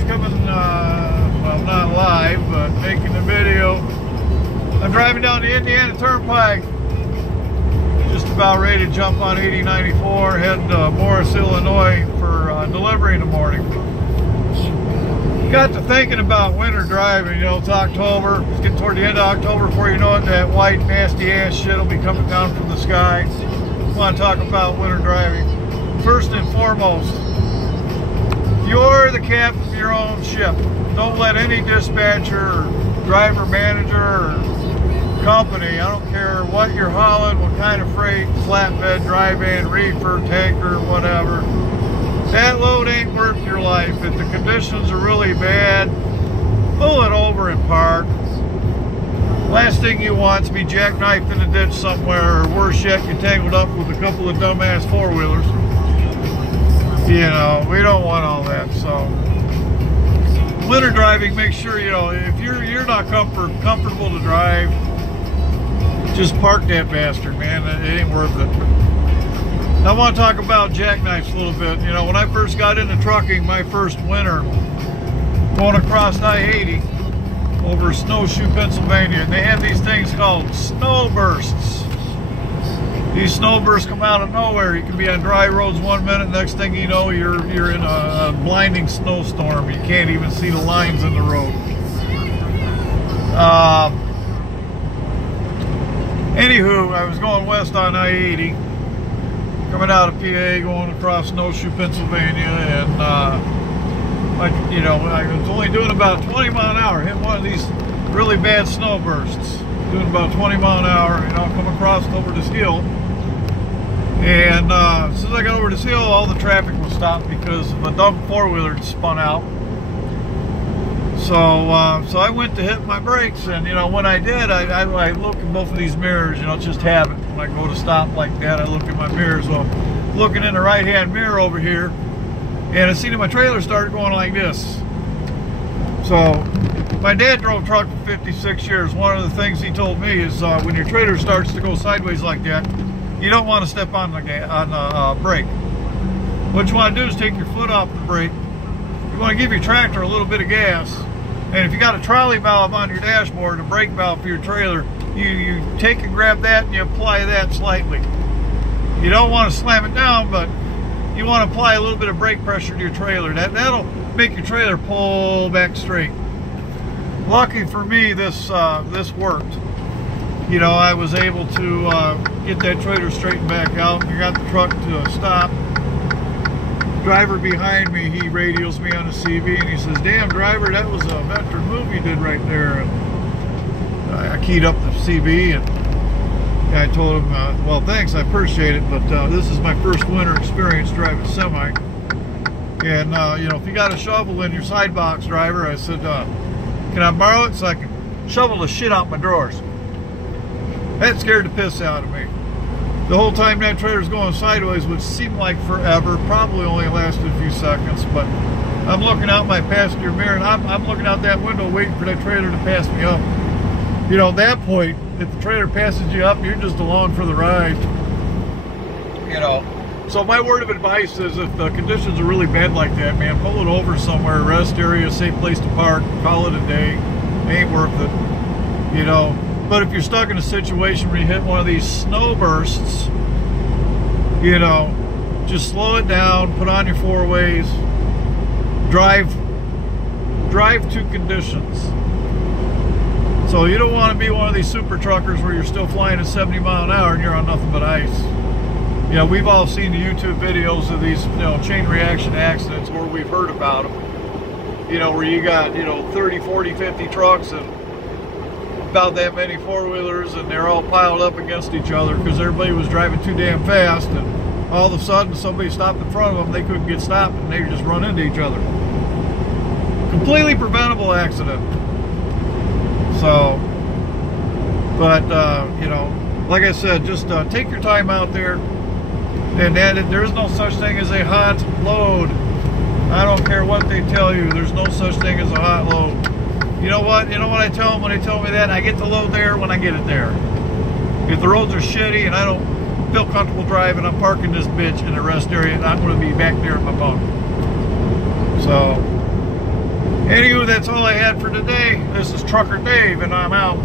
live, coming, well, not live, but making the video. I'm driving down the Indiana Turnpike, just about ready to jump on 8094, heading to Morris, Illinois for delivery in the morning. Got to thinking about winter driving. You know, it's October, it's getting toward the end of October. Before you know it, that white nasty ass shit will be coming down from the sky. I want to talk about winter driving. First and foremost, you're the captain of your own ship. Don't let any dispatcher or driver manager or company, I don't care what you're hauling, what kind of freight, flatbed, drive-in, reefer, tanker, whatever, that load ain't worth your life. If the conditions are really bad, pull it over and park. Last thing you want is to be jackknifed in a ditch somewhere, or worse yet, you're tangled up with a couple of dumbass four-wheelers. You know, we don't want all that. So winter driving, make sure, you know, if you're not comfortable to drive, just park that bastard, man. It ain't worth it. I want to talk about jackknifes a little bit. You know, when I first got into trucking, my first winter, going across I-80 over Snowshoe, Pennsylvania, and they have these things called snowbursts. These snowbursts come out of nowhere. You can be on dry roads one minute, next thing you know, you're in a blinding snowstorm. You can't even see the lines in the road. Anywho, I was going west on I-80, coming out of PA, going across Snowshoe, Pennsylvania, and you know, I was only doing about 20 mile an hour, hitting one of these really bad snowbursts, doing about 20 mile an hour, you know, come across over this hill, and as soon as I got over this hill, all the traffic was stopped because a dumb four-wheeler had spun out. So I went to hit my brakes, and you know, when I did, I look in both of these mirrors. You know, it's just habit. When I go to stop like that, I look in my mirrors. Well, looking in the right-hand mirror over here, and I seen that my trailer started going like this. So my dad drove truck for 56 years. One of the things he told me is when your trailer starts to go sideways like that, you don't want to step on the brake. What you want to do is take your foot off the brake. You want to give your tractor a little bit of gas. And if you got a trolley valve on your dashboard, a brake valve for your trailer, you take and grab that and you apply that slightly. You don't want to slam it down, but you want to apply a little bit of brake pressure to your trailer. That'll make your trailer pull back straight. Lucky for me, this worked. You know, I was able to get that trailer straightened back out. We got the truck to stop. Driver behind me, he radios me on the CB and he says, "Damn driver, that was a veteran move you did right there." And I keyed up the CB and I told him, well, thanks, I appreciate it, but this is my first winter experience driving semi. And you know, if you got a shovel in your side box, driver, I said, can I borrow it so I can shovel the shit out my drawers? That scared the piss out of me. The whole time that trailer's going sideways, which seemed like forever, probably only lasted a few seconds, but I'm looking out my passenger mirror and I'm looking out that window waiting for that trailer to pass me up. You know, at that point, if the trailer passes you up, you're just along for the ride. You know, so my word of advice is if the conditions are really bad like that, man, pull it over somewhere, rest area, safe place to park, call it a day. It ain't worth it, you know. But if you're stuck in a situation where you hit one of these snowbursts, you know, just slow it down, put on your four ways, drive to conditions. So you don't want to be one of these super truckers where you're still flying at 70 mile an hour and you're on nothing but ice. You know, we've all seen the YouTube videos of these, you know, chain reaction accidents, or we've heard about them. You know, where you got, you know, 30, 40, 50 trucks and about that many four-wheelers, and they're all piled up against each other because everybody was driving too damn fast, and all of a sudden somebody stopped in front of them, they couldn't get stopped, and they just run into each other. Completely preventable accident. So, but you know, like I said, just take your time out there, and there's no such thing as a hot load. I don't care what they tell you, there's no such thing as a hot load. You know what I tell them when they tell me that? I get the load there when I get it there. If the roads are shitty and I don't feel comfortable driving, I'm parking this bitch in a rest area and I'm going to be back there in my bunk. So, Anywho, that's all I had for today. This is Trucker Dave, and I'm out.